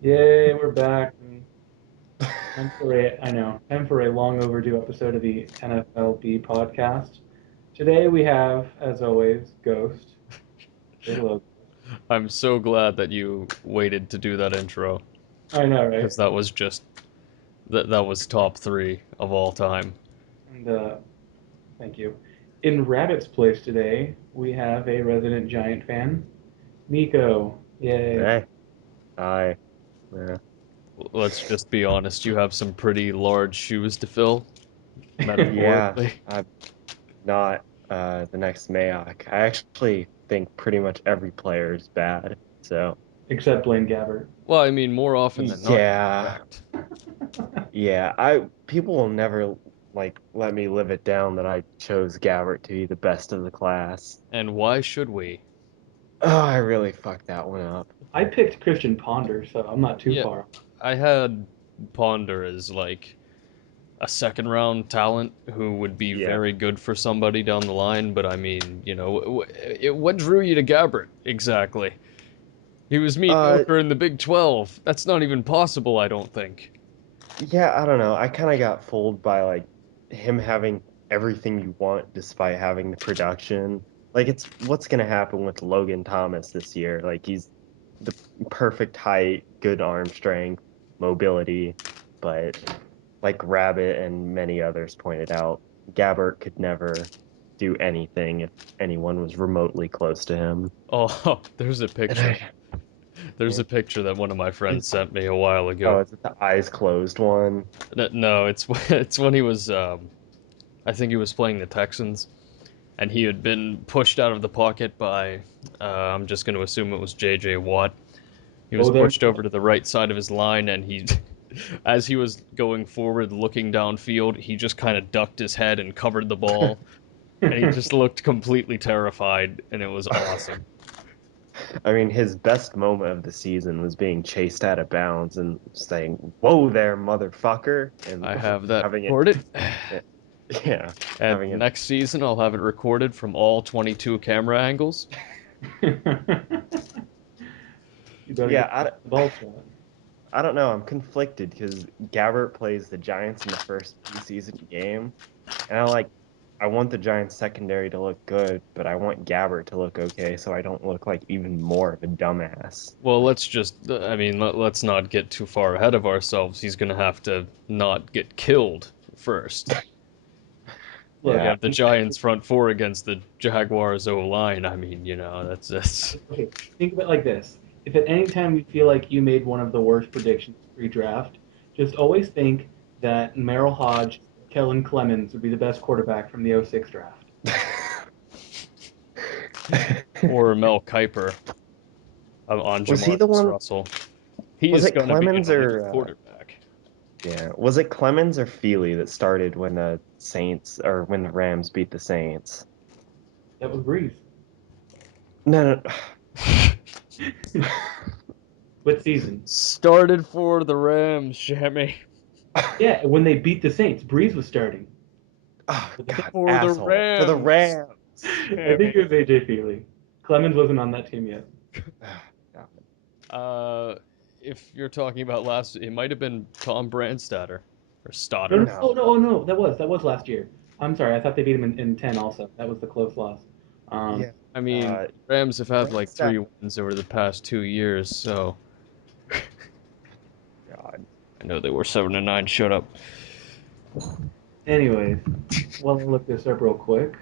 Yay, we're back. Time for a long overdue episode of the NFLB podcast. Today we have, as always, Ghost. Say hello. I'm so glad that you waited to do that intro I know, right? because that was just that was top three of all time. And thank you. In Rabbit's place today, we have a resident Giant fan, Nico. Yay. Hey, I, yeah, Let's just be honest, you have some pretty large shoes to fill, yeah, metaphorically. I'm not the next Mayock. I actually think pretty much every player is bad. So Except Blaine Gabbert. Well, I mean, more often than not, you're yeah, correct. yeah. I people will never let me live it down that I chose Gabbert to be the best of the class. And why should we? Oh, I really fucked that one up. I picked Christian Ponder, so I'm not too Yeah, far. I had Ponder as like a second round talent who would be Yeah. very good for somebody down the line, but I mean, what drew you to Gabbert exactly? He was Uh, mediocre in the Big 12. That's not even possible, I don't think. yeah. I don't know. I kind of got fooled by him having everything you want despite having the production. Like it's what's gonna happen with Logan Thomas this year. Like he's the perfect height, good arm strength, mobility, but like Rabbit and many others pointed out, Gabbert could never do anything if anyone was remotely close to him. Oh, there's a And picture. I, There's yeah. a picture that one of my friends sent me a while Oh, ago. is it the eyes closed one? No, it's it's when he was I think he was playing the Texans and he had been pushed out of the pocket by I'm just going to assume it was JJ Watt. He was Oh, there. pushed over to the right side of his line and he as he was going forward looking downfield, he just kind of ducked his head and covered the ball and he just looked completely terrified and it was awesome. I mean, his best moment of the season was being chased out of bounds and saying, "Whoa there, motherfucker!" and I have that having it, recorded. yeah, And having it. next season, I'll have it recorded from all 22 camera angles. You better Yeah, get the ball shot. I don't know. I'm conflicted because Gabbert plays the Giants in the first preseason game, and I want the Giants secondary to look good, but I want Gabbert to look okay, so I don't look like even more of a dumbass. Well, let's just, I mean, let's not get too far ahead of ourselves. He's going to have to not get killed first. We Look, Yeah, have the Giants front four against the Jaguars O line. I mean, that's. okay, think of it like this. If at any time you feel like you made one of the worst predictions pre-draft, just always think that Merrill Hodge, Kellen Clemens would be the best quarterback from the '06 draft. Or Mel Kiper on was he the Jamarcus one? Russell. He Was is it going to be an Clemens elite or quarterback. yeah? Was it Clemens or Feely that started when the Saints or when the Rams beat the Saints? That was Breeze. No, no. What season? Started for the Rams, Jimmy. Yeah, when they beat the Saints, Breeze was starting. Oh God, For the asshole for the Rams. Rams. I think it Jimmy. was AJ Feely. Clemens wasn't on that team yet. God. Uh, if you're talking about last, it might have been Tom Brandstatter or No, Stoddard. no, oh No, no, oh no, that was last year. I'm sorry, I thought they beat him in 10 also. That was the close loss. Um, yeah. I mean, Uh, Rams have had like Branstad. three wins over the past 2 years, so God. I know they were 7-9. Shut up. anyways, well, I'll look this up real quick.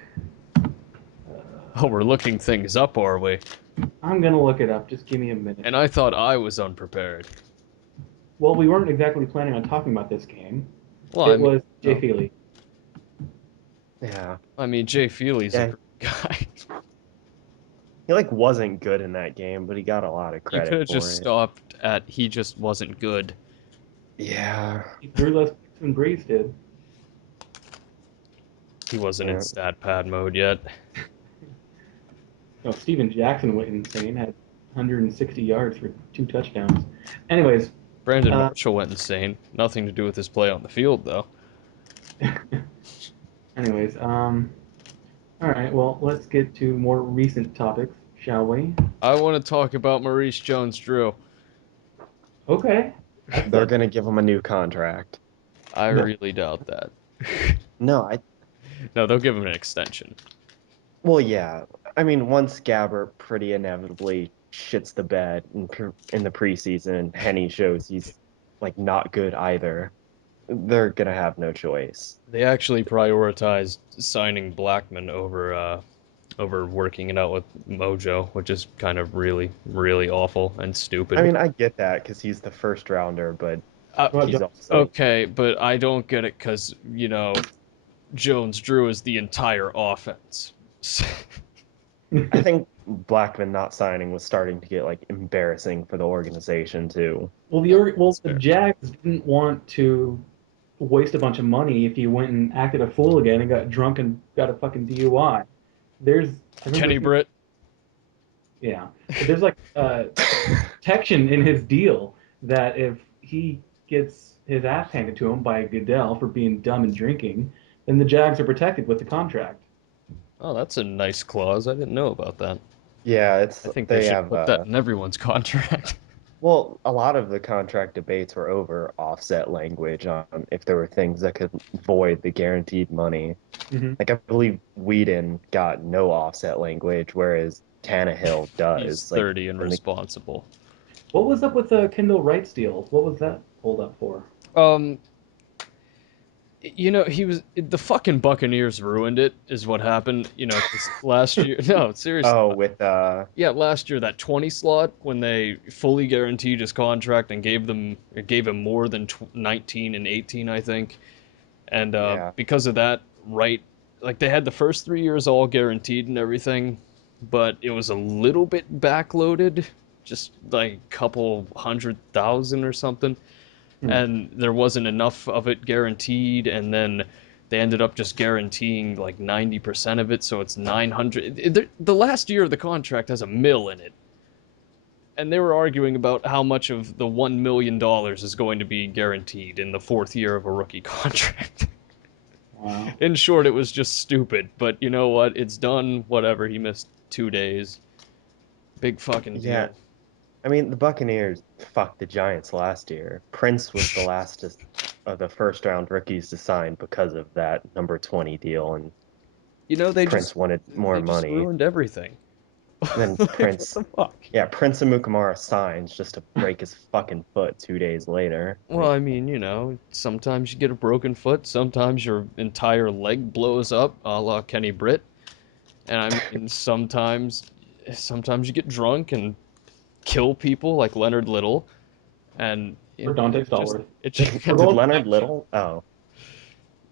Oh, we're looking things up, are we? I'm gonna look it up. Just give me a minute. And I thought I was unprepared. Well, we weren't exactly planning on talking about this game. Well, I It mean, was Jay oh, Feely. Yeah. I mean, Jay Feely's a Yeah. great guy. He wasn't good in that game, but he got a lot of You could credit have for just it. stopped at he just wasn't good. Yeah. He threw less picks than Breeze did. He wasn't in Yeah. stat pad mode yet. No, Steven Jackson went insane. Had 160 yards for 2 touchdowns. Anyways, Brandon uh, Marshall went insane. Nothing to do with his play on the field, though. anyways, all right. Well, let's get to more recent topics, shall we? I want to talk about Maurice Jones-Drew. Okay, that's They're that. gonna give him a new contract. I that really doubt that. No, I No, they'll give him an extension. well, yeah. I mean, once Gabbert pretty inevitably shits the bed in the preseason, and Henny shows he's like not good either, they're gonna have no choice. They actually prioritized signing Blackman over working it out with Mojo, which is kind of really, really awful and I stupid. mean, I get that because he's the first rounder, but Uh, What he's about also okay, but I don't get it because, Jones Drew is the entire offense. I Jones? think Blackman not signing was starting to get like embarrassing for the organization too. Well, That's the fair. Jags didn't want to waste a bunch of money if he went and acted a fool again and got drunk and got a fucking DUI. There's, I remember Kenny seeing, Britt. yeah, but there's like protection in his deal that if he gets his ass handed to him by Goodell for being dumb and drinking, then the Jags are protected with the contract. Oh, that's a nice clause. I didn't know about that. Yeah, I it's think they they should have put that in everyone's contract. well, a lot of the contract debates were over offset language on if there were things that could void the guaranteed money. Hmm. Like I believe Whedon got no offset language, whereas Tannehill He's does. Like 30 and when the responsible. What was up with the Kendall Wright deal? What was that hold up for? Um, he was the fucking Buccaneers ruined it. Is what happened. 'Cause last year. No, seriously. oh with Yeah, last year that 20 slot when they fully guaranteed his contract and gave him more than 19 and 18, I think. And yeah because of that, right, like they had the first 3 years all guaranteed and everything, but it was a little bit backloaded, just like a couple 100,000 or something, Hmm. and there wasn't enough of it guaranteed, and then they ended up just guaranteeing like 90% of it, so it's 900. The last year of the contract has a mill in it, and they were arguing about how much of the $1 million is going to be guaranteed in the fourth year of a rookie contract. Wow. In short, it was just stupid, but you know what? It's done. Whatever. He missed 2 days. Big fucking yeah. deal. I mean the Buccaneers fucked the Giants last year. Prince was the last of the first round rookies to sign because of that number 20 deal, and You know, they Prince just wanted more they just money. ruined everything. And then Like, what Prince the fuck? Yeah, Prince Amukamara signs just to break his fucking foot 2 days later. Well, I mean, sometimes you get a broken foot, sometimes your entire leg blows up, a la Kenny Britt, and I mean, sometimes you get drunk and kill people like Leonard Little, and Or Dante Stallworth. it just We're Did going for Leonard next year. Little? Oh,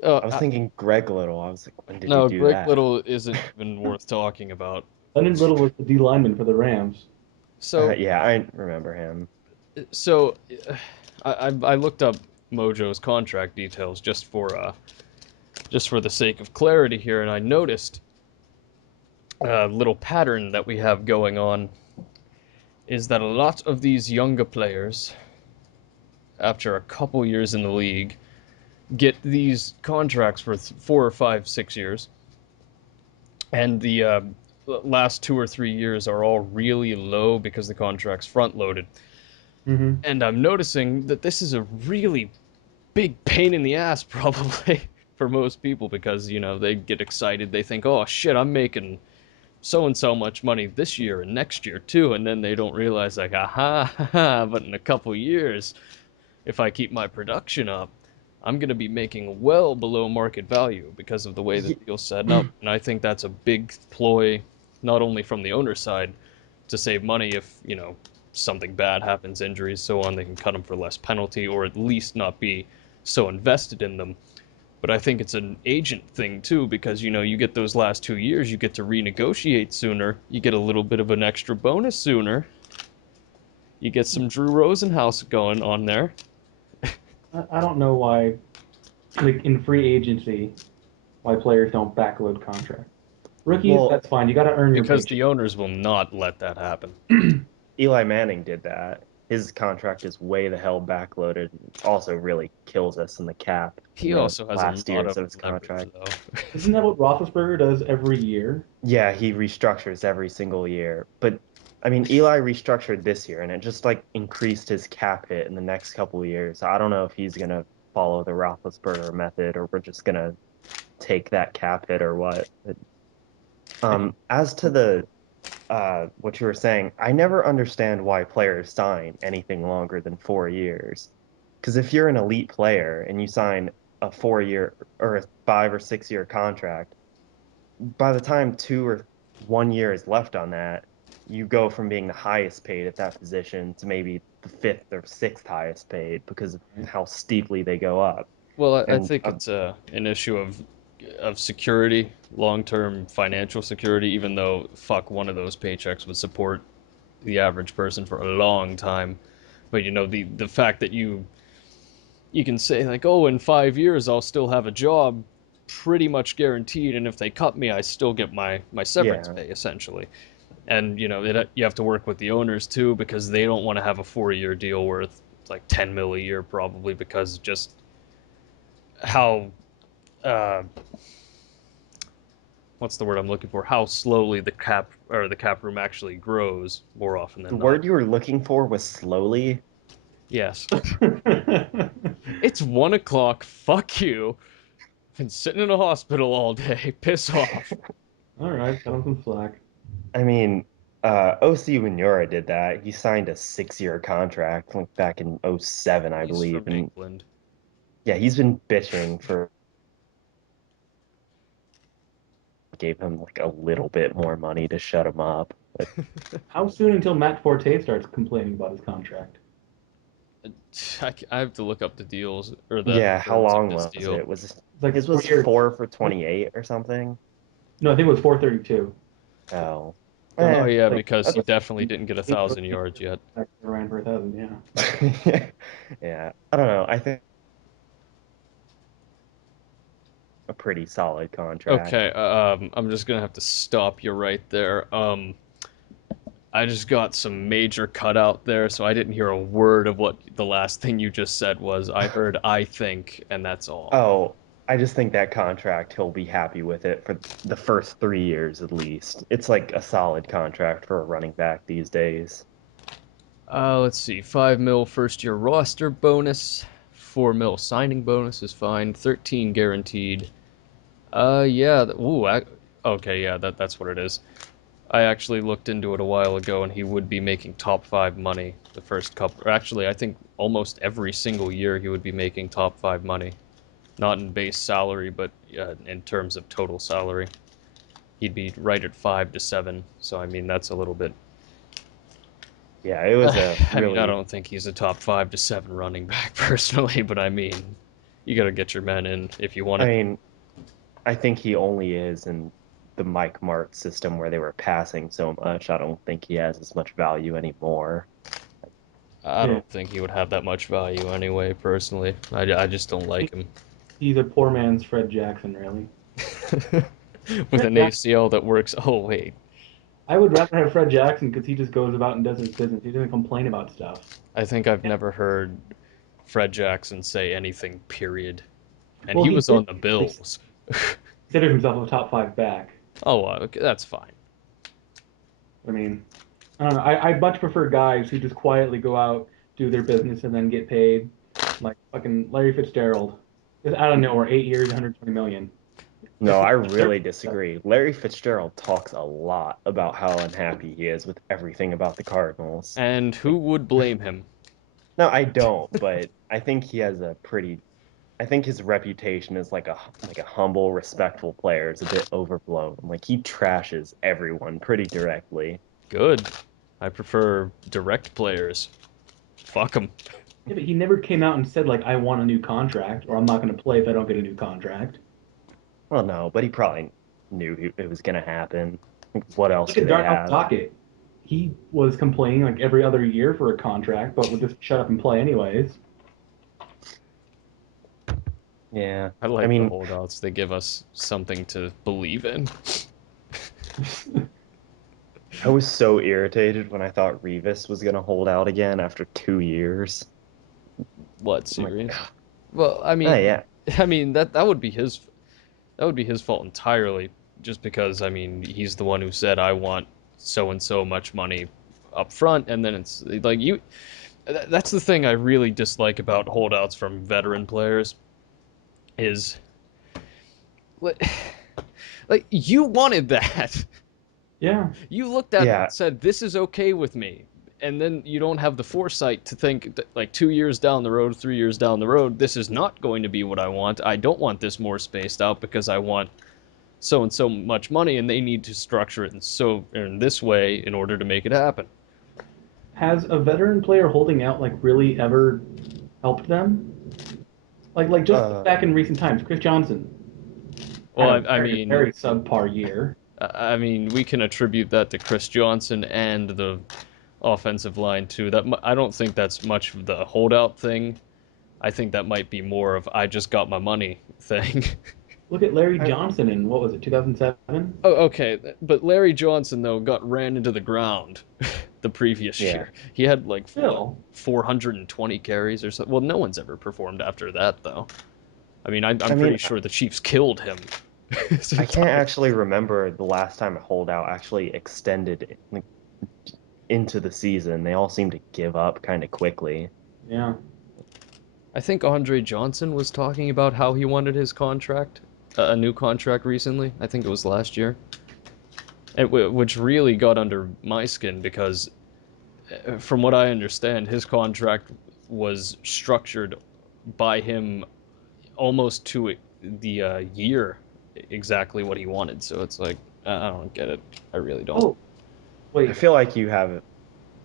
uh, I was I, thinking Greg Little. I was like, when did he no, do Greg that? Little isn't even worth talking about. Leonard Little was the D lineman for the Rams. So Yeah, I remember him. so I looked up Mojo's contract details just for the sake of clarity here, and I noticed a little pattern that we have going on is that a lot of these younger players, after a couple years in the league, get these contracts for 4 or 5, 6 years, and the last 2 or 3 years are all really low because the contract's front loaded. Hmm. And I'm noticing that this is a really big pain in the ass, probably, for most people because, they get excited. They think, oh shit, I'm making so and so much money this year and next year too. And then they don't realize, like, aha, but in a couple years, if I keep my production up, I'm going to be making well below market value because of the way the Ye- deal's set up. And I think that's a big ploy, not only from the owner's side to save money if, something bad happens, injuries, so on, they can cut them for less penalty or at least not be so invested in them. But I think it's an agent thing too because, you get those last 2 years, you get to renegotiate sooner, you get a little bit of an extra bonus sooner, you get some Drew Rosenhaus going on there. I don't know why, like in free agency, why players don't backload contracts. Rookies, well, that's fine. You got to earn your Because the paycheck. owners will not let that happen. Eli Manning did that. His contract is way the hell backloaded. Also, really kills us in the cap in He the also has a last lot years of of his leverage, contract. though. Isn't that what Roethlisberger does every year? Yeah, he restructures every single year. But I mean, Eli restructured this year, and it just like increased his cap hit in the next couple of years. I don't know if he's gonna follow the Roethlisberger method, or we're just gonna take that cap hit, or what. I think As to the what you were saying, I never understand why players sign anything longer than 4 years. Because if you're an elite player and you sign a 4 year or a 5 or 6 year contract, by the time 2 or 1 year is left on that, you go from being the highest paid at that position to maybe the fifth or sixth highest paid because of right. how steeply they go up. Well, I And think it's an issue of security, long-term financial security. Even though fuck, one of those paychecks would support the average person for a long time. But the fact that you can say like, oh, in 5 years I'll still have a job, pretty much guaranteed, and if they cut me, I still get my severance yeah, pay essentially. And you have to work with the owners too because they don't want to have a 4 year deal worth like 10 mil a year probably because just how uh, what's the word I'm looking for? How slowly the cap room actually grows more often the than not. word you were looking for was slowly. Yes, it's 1 o'clock. Fuck you. I've been sitting in a hospital all day. Piss off. All right, cut him some slack. I mean, OC Winura did that. He signed a 6 year contract like back in '07, I He's believe. from And England. yeah, he's been bitching for gave him like a little bit more money to shut him up. But How soon until Matt Forte starts complaining about his contract? I have to look up the deals or the yeah, how terms of long this was deal. it? Was It's like his four was years. 4 for 28 or something? No, I think it was 432. Oh. So Oh yeah, Like because he that's definitely didn't get 1,000 yards yet. ran for 1,000. Yeah. yeah, I don't know. I think a pretty solid contract. Okay, I'm just gonna have to stop you right there. I just got some major cutout there, so I didn't hear a word of what the last thing you just said was. I heard "I think," and that's all. Oh, I just think that contract, he'll be happy with it for the first 3 years at least. It's like a solid contract for a running back these days. Let's see. 5 mil first year roster bonus. 4 mil signing bonus is fine. 13 guaranteed. Yeah. Okay, yeah, that's what it is. I actually looked into it a while ago, and he would be making top five money the first couple. Or actually, I think almost every single year he would be making top five money. Not in base salary, but in terms of total salary. He'd be right at 5 to 7. So I mean, that's a little bit. Yeah, it was a I mean, I really, don't think he's a top 5 to 7 running back personally, but I mean, you got to get your men in if you want I to. mean, I think he only is in the Mike Mart system where they were passing so much. I don't think he has as much value anymore. I Yeah. don't think he would have that much value anyway, personally. I just don't like him. He's a poor man's Fred Jackson, really. With Fred an Jackson. ACL that works. Oh, wait. I would rather have Fred Jackson because he just goes about and does his business. He doesn't complain about stuff. I think I've never heard Fred Jackson say anything, period. And Well, he he was did on the like Bills. consider himself a top five back. Oh, okay, that's fine. I mean, I don't know. I much prefer guys who just quietly go out, do their business, and then get paid, like fucking Larry Fitzgerald. Just out of nowhere, 8 years, 120 million. No, That's I what really disagree. Larry Fitzgerald talks a lot about how unhappy he is with everything about the Cardinals. And who would blame him? No, I don't, but I think he has I think his reputation as like a humble, respectful player is a bit overblown. Like he trashes everyone pretty directly. Good. I prefer direct players. Fuck him. Yeah, but he never came out and said like, "I want a new contract," or "I'm not going to play if I don't get a new contract." Well, no, but he probably knew it was gonna happen. Like, what else Look do at they Darnell have? Dockett. He was complaining like every other year for a contract, but would just shut up and play anyways. Yeah. I I like the mean, holdouts. They give us something to believe in. I was so irritated when I thought Revis was gonna hold out again after 2 years. What I'm like, series? Well, oh yeah. I mean that would be his fault entirely. Just because I mean he's the one who said I want so and so much money up front, and then it's like you. That's the thing I really dislike about holdouts from veteran players is like you wanted that. Yeah. You looked at it and Yeah, said, "This is okay with me," and then you don't have the foresight to think that, like 2 years down the road, 3 years down the road, this is not going to be what I want. I don't want this more spaced out because I want so and so much money, and they need to structure it in this way in order to make it happen. Has a veteran player holding out like really ever helped them? Like just uh, back in recent times, Chris Johnson Well, had a I very, mean, very subpar year. we can attribute that to Chris Johnson and the offensive line too. I don't think that's much of the holdout thing. I think that might be more of I just got my money thing. Look at Larry I, Johnson in what was it, 2007? Oh, okay, but Larry Johnson though got ran into the ground the previous yeah. year. He had like what Still, 420 carries or something. Well, no one's ever performed after that though. I mean, I'm I mean, pretty sure the Chiefs killed him his I can't entire. actually remember the last time a holdout actually extended like into the season. They all seem to give up kind of quickly. yeah. I think Andre Johnson was talking about how he wanted his contract, a new contract recently. I think it was last year, which really got under my skin because, from what I understand, his contract was structured by him almost to the year exactly what he wanted. So it's like I don't get it. I really don't. Oh, I wait. feel like you have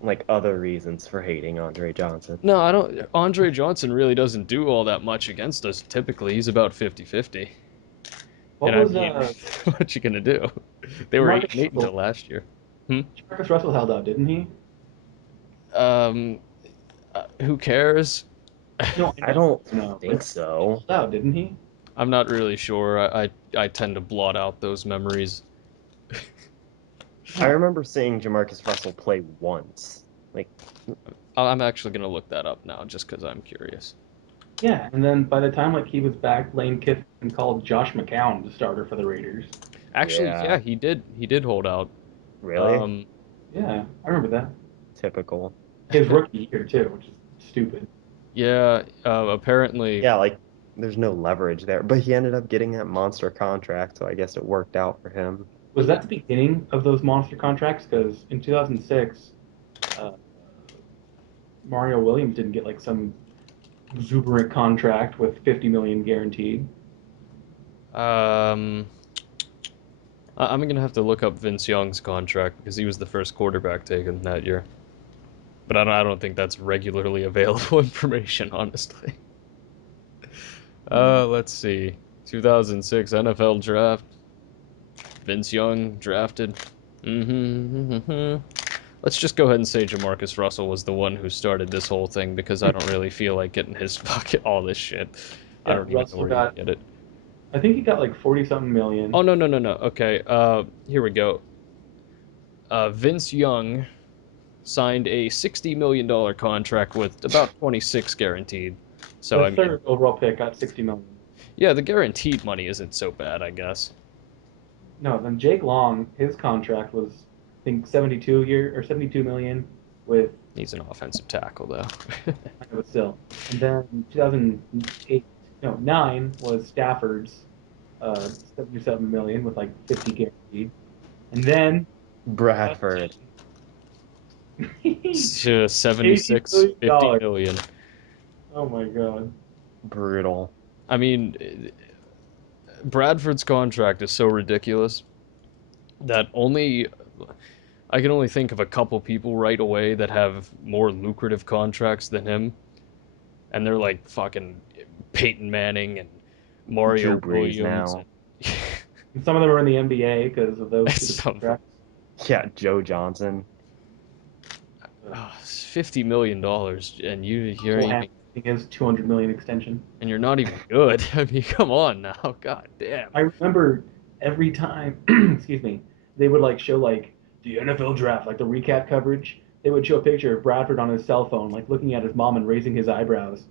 like other reasons for hating Andre Johnson. No, I don't. Andre Johnson really doesn't do all that much against us. Typically, he's about 50-50. What And I was mean, what you gonna do? They were Jamarcus 8-8 until Russell? last year. Hmm? Jamarcus Russell held out, didn't he? Um, who cares? No, I I know. don't No, think but he so. held out, didn't he? I'm not really sure. I tend to blot out those memories. I Yeah. remember seeing Jamarcus Russell play once. Like, I'm actually gonna look that up now just because I'm curious. Yeah, and then by the time like he was back, Lane Kiffin called Josh McCown the starter for the Raiders. Actually, yeah, yeah, he did. He did hold out. really? Um, Yeah, I remember that. Typical. His rookie year too, which is stupid. yeah. Apparently, Yeah, like there's no leverage there, but he ended up getting that monster contract, so I guess it worked out for him. Was that the beginning of those monster contracts? Because in 2006, uh, Mario Williams didn't get like some exuberant contract with 50 million guaranteed. um, I'm gonna have to look up Vince Young's contract because he was the first quarterback taken that year. But I don't think that's regularly available information, honestly. Yeah. Let's see. 2006 NFL draft. Vince Young drafted. Mm-hmm. Let's just go ahead and say Jamarcus Russell was the one who started this whole thing because I don't really feel like getting his fucking all this shit. I Yeah, don't even know Russell where you got, get it. I think he got like 40 something Oh million. no, no, no, no. Okay. Here we go. Vince Young signed a $60 million contract with about 26 guaranteed. So The I mean, third overall pick got 60 million. yeah, the guaranteed money isn't so bad, I guess. No, then Jake Long, his contract was I think 72 year or 72 million with He's an offensive tackle though. I know still. And then 2008, no, 9 was Stafford's 77 million with like 50 guaranteed. And then Bradford, 80 76, million 50 dollars. million. Oh my god. brutal. I mean, Bradford's contract is so ridiculous that only I can only think of a couple people right away that have more lucrative contracts than him, and they're like fucking Peyton Manning and Drew Mario Brees Williams now. and And some of them are in the NBA because of those stupid some contracts. Yeah, Joe Johnson. Ugh. $50 million, and you're Cole even Hamilton his 200 million extension. and you're not even good. I mean, come on now, god damn. I remember every time, excuse me, they would like show like the NFL draft, like the recap coverage. They would show a picture of Bradford on his cell phone, like looking at his mom and raising his eyebrows.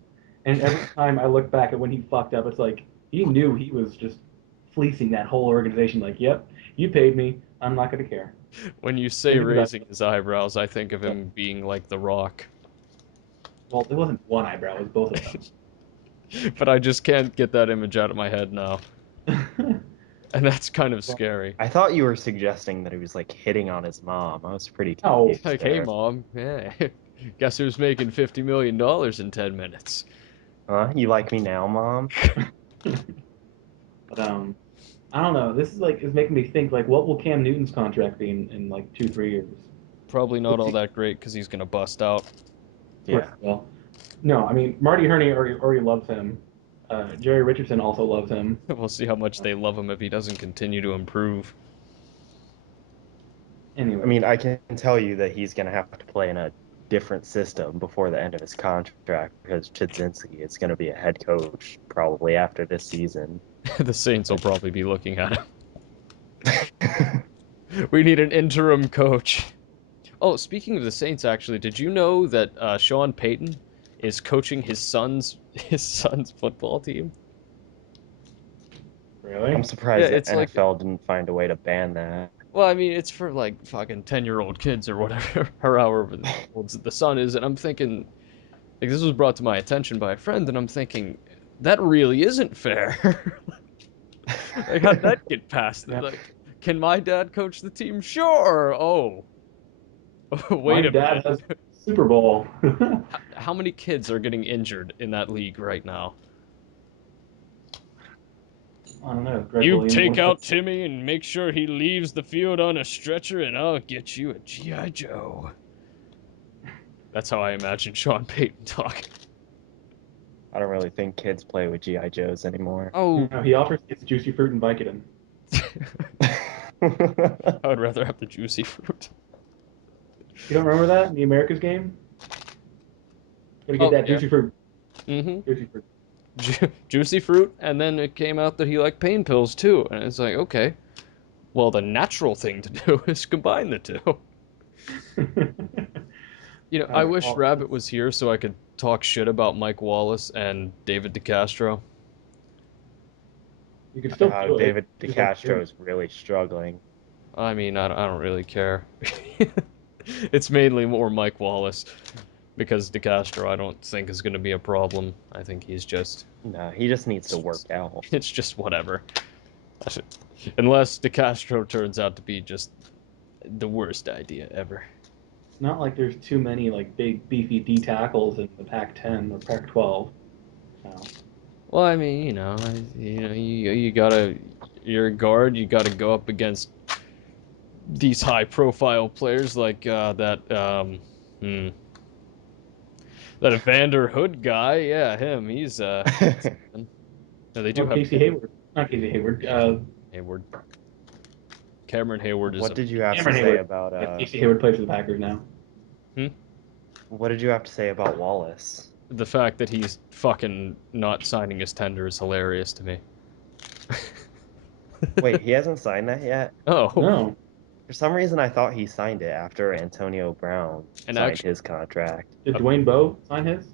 And every time I look back at when he fucked up, it's like he knew he was just fleecing that whole organization. Like, yep, you paid me. I'm not gonna care. When you say Thinking about raising his eyebrows, I think of him being like The Rock. well, it wasn't one eyebrow; it was both of But I just can't get that image out of my head now. them. And that's kind of Well, scary. I thought you were suggesting that he was like hitting on his mom. I was pretty no, confused Like, hey, there. mom, yeah. Guess who's making $50 million in 10 minutes? Huh? You like me now, mom? but I don't know. This is making me think like, what will Cam Newton's contract be in like 2, 3 years? Probably not What's all he? that great because he's going to bust out. Of course, Yeah. well, no. I mean, Marty Herney already loves him. Jerry Richardson also loves him. We'll see how much they love him if he doesn't continue to improve. I Anyways, mean, I can tell you that he's going to have to play in a different system before the end of his contract because Chudzinski is going to be a head coach probably after this season. The Saints will probably be looking at him. We need an interim coach. Oh, speaking of the Saints, actually, did you know that Sean Payton is coaching his son's football team? I'm really? Yeah, surprised the it's like, NFL didn't find a way to ban that. well, I mean, it's for like fucking 10-year-old kids or whatever, or however old the son is, and I'm thinking, like, this was brought to my attention by a friend, and I'm thinking, that really isn't fair. Like, how'd that get past? Yeah. Like, can my dad coach the team? Sure. Oh, My wait a dad minute. has Super Bowl. How many kids are getting injured in that league right now? I don't know. Greg You Williams. What take about out Timmy and make sure he leaves the field on a stretcher, and I'll get you a G.I. Joe. That's how I imagine Sean Payton talking. I don't really think kids play with GI Joes anymore. Oh, no? He offers kids juicy fruit and Vicodin. I would rather have the juicy fruit. You don't remember that in the America's game? Gotta get Oh, that yeah. juicy fruit. Mm-hmm. Juicy fruit. Juicy fruit, and then it came out that he liked pain pills too, and it's like, okay, well, the natural thing to do is combine the two. You know, All I right. wish Well, Rabbit was here so I could talk shit about Mike Wallace and David DeCastro. you can still do it. David You just won't hear DeCastro is really struggling. I mean, I don't really care. It's mainly more Mike Wallace because DeCastro I don't think is going to be a problem. I think he's just No, he just needs to it's work just, out. it's just whatever. Unless DeCastro turns out to be just the worst idea ever. It's not like there's too many like big beefy D tackles in the Pac-10 or Pac-12. So Well, I mean, you gotta, you're a guard. You gotta go up against these high-profile players like hmm, that Evander Hood guy. Yeah, him. He's something. No, they do what have Casey Hayward? Not Casey Hayward. Hayward. Cameron Hayward is What a did you have to Cameron say Hayward. about Yeah, Casey Hayward plays for the Packers now. hmm? what did you have to say about Wallace? The fact that he's fucking not signing his tender is hilarious to me. Wait, he hasn't signed that yet? Oh, No. For some reason I thought he signed it after Antonio Brown and signed actually, his contract. Did Dwayne Bowe sign his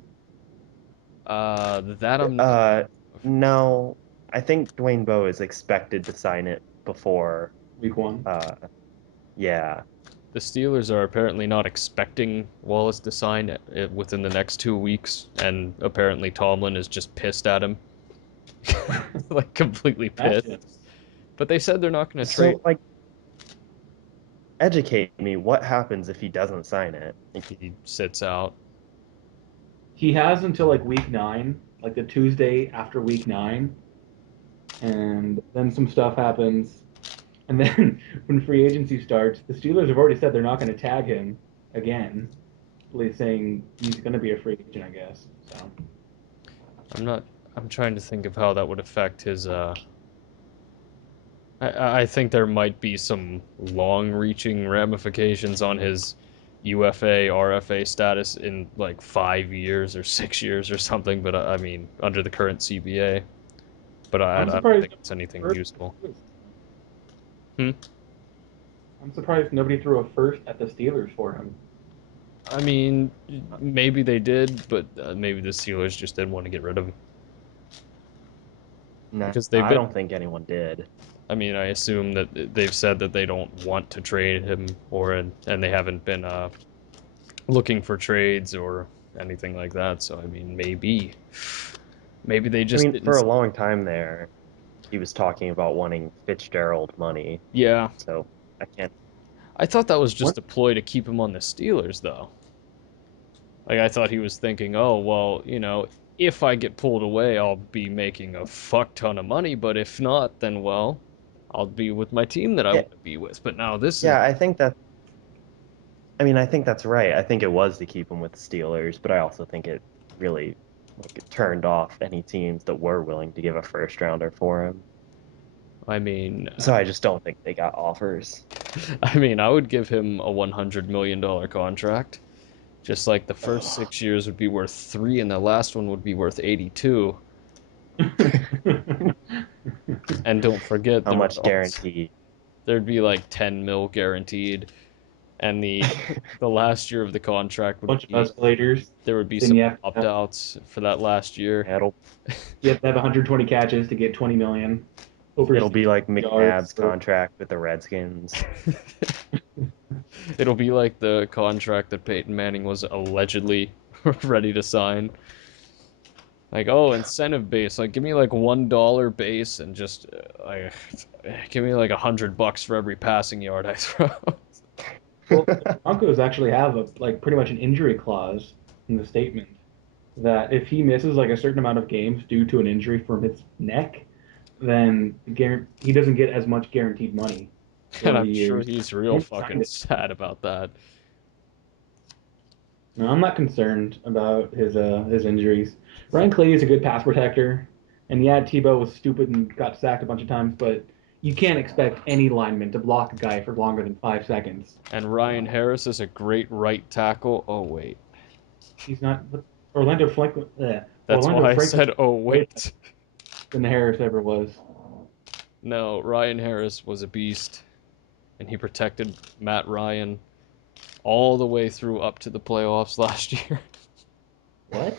that I'm not. Uh no, I think Dwayne Bowe is expected to sign it before week one? uh yeah. The Steelers are apparently not expecting Wallace to sign it within the next 2 weeks, and apparently Tomlin is just pissed at him, like completely Imagine. pissed. But they said they're not going to trade. So like educate me, what happens if he doesn't sign it? He sits out. He has until like week 9, like the Tuesday after week 9, and then some stuff happens. And then when free agency starts, the Steelers have already said they're not going to tag him again, at least saying he's going to be a free agent, I guess. So I'm not. I'm trying to think of how that would affect his. I think there might be some long-reaching ramifications on his UFA RFA status in like 5 years or 6 years or something. But I mean, under the current CBA. But I I'm don't surprised think it's nobody anything threw useful. a first. Hmm? I'm surprised nobody threw a first at the Steelers for him. I mean, maybe they did, but maybe the Steelers just didn't want to get rid of him No, because they've I been don't think anyone did. I mean, I assume that they've said that they don't want to trade him, and they haven't been looking for trades or anything like that. So I mean, maybe they I just mean, didn't for a see. long time there, he was talking about wanting Fitzgerald money. Yeah, So I can't. I thought that was What? just a ploy to keep him on the Steelers, though. Like I thought he was thinking, oh well, if I get pulled away, I'll be making a fuck ton of money. But if not, then well, I'll be with my team that I Yeah, want to be with. But now this is yeah, I think that. I mean, I think that's right. I think it was to keep him with the Steelers, but I also think it really like it turned off any teams that were willing to give a first rounder for him. I mean, So I just don't think they got offers. I would give him a $100 million contract. Just like the first Ugh. 6 years would be worth three, and the last one would be worth 82. And don't forget, How there would much also guarantee? there'd be like 10 mil guaranteed, and the last year of the contract would Bunch of be escalators. there would be Then some you have to opt have, outs for that last year. It'll 120 catches to get 20 million. Over it'll be 60 like yards McNabb's for. contract with the Redskins. It'll be like the contract that Peyton Manning was allegedly ready to sign. Like, oh, incentive base. Like, give me like $1 base and just give me like $100 for every passing yard I throw. Well, the Broncos actually have a like pretty much an injury clause in the statement that if he misses like a certain amount of games due to an injury from his neck, then he doesn't get as much guaranteed money And for the I'm sure years. he's real He fucking signed it. sad about that. No, I'm not concerned about his injuries. Ryan Clady is a good pass protector, and yeah, Tebow was stupid and got sacked a bunch of times, but you can't expect any lineman to block a guy for longer than 5 seconds. And Ryan Harris is a great right tackle. Oh wait, He's not. But Orlando Franklin. that's Orlando why I Franklin said oh way better wait. than Harris ever was. No, Ryan Harris was a beast, and he protected Matt Ryan all the way through up to the playoffs last year. What?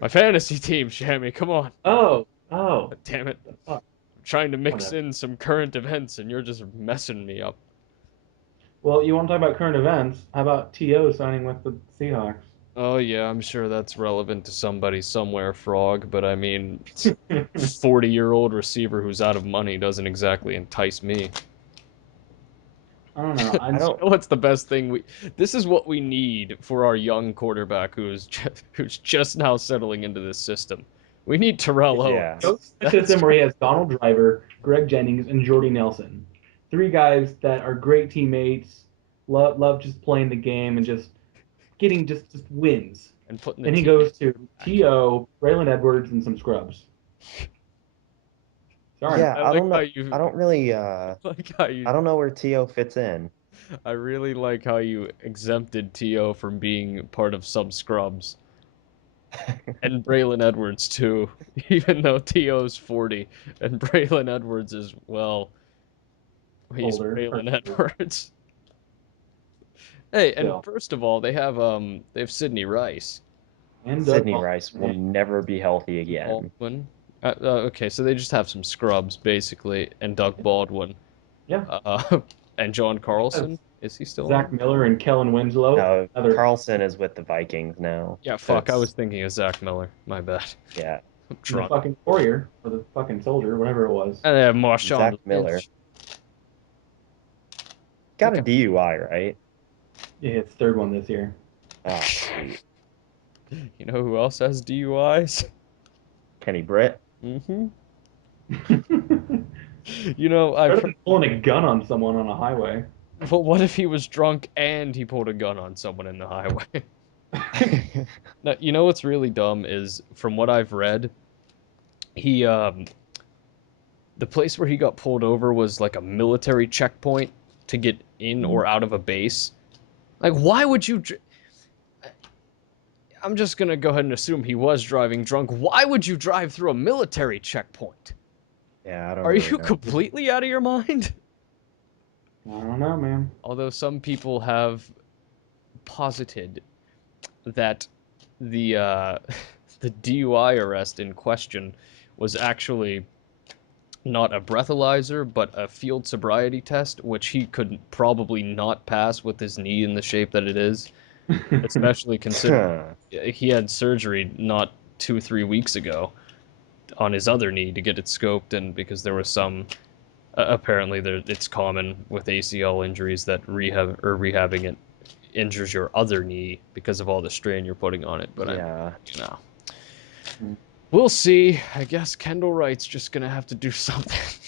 My fantasy team, Shammy, come on. Oh, Damn it. the fuck. I'm trying to mix Whatever. in some current events and you're just messing me up. Well, you want to talk about current events? How about To signing with the Seahawks? Oh yeah, I'm sure that's relevant to somebody somewhere, Frog, but I mean, 40-year-old receiver who's out of money doesn't exactly entice me. I don't know. I You don't. know what's the best thing this is what we need for our young quarterback who's just now settling into this system. We need Terrell Yeah, Owens. Goes to a That's system where he has Donald Driver, Greg Jennings, and Jordy Nelson. Three guys that are great teammates, love just playing the game and just getting just wins. and putting the And he team goes to back. T.O., Braylon Edwards, and some scrubs. Sorry. yeah. I I like don't how know. you I don't really. like how I you don't know where To fits in. I really like how you exempted T.O. from being part of some scrubs. And Braylon Edwards too, even though T.O.'s 40 and Braylon Edwards is well, he's Older, or Braylon Edwards. Hey, and still. first of all, they have Sidney Rice, And Doug Sidney Baldwin. Rice will never be healthy again. Baldwin. Okay, so they just have some scrubs basically, and Doug Baldwin, Yeah. uh, and John Has Carlson. Is he still Zach on? Miller and Kellen Winslow. No, Another. Carlson is with the Vikings now. Yeah, fuck. I was That's thinking of Zach Miller. My bad. yeah. I'm And the drunk. fucking warrior or the fucking soldier, whatever it was. And they have Marshawn Zach Miller Lynch. got a Okay. DUI, right? Yeah, it's third one this year. Ah, sweet. You know who else has DUIs? Kenny Britt. Mm-hmm. Better I've heard. than pulling a gun on someone on a highway. But what if he was drunk and he pulled a gun on someone in the highway? Now, you know what's really dumb is from what I've read, he the place where he got pulled over was like a military checkpoint to get in or out of a base. Like, why would you? I'm just gonna go ahead and assume he was driving drunk. Why would you drive through a military checkpoint? Yeah, I don't Are really you know. completely out of your mind? I don't know, man. Although some people have posited that the the DUI arrest in question was actually not a breathalyzer, but a field sobriety test, which he could probably not pass with his knee in the shape that it is, especially considering he had surgery not 2 or 3 weeks ago on his other knee to get it scoped, and because there was some apparently it's common with ACL injuries that rehabbing it injures your other knee because of all the strain you're putting on it. But Yeah. you know, we'll see. I guess Kendall Wright's just gonna have to do something.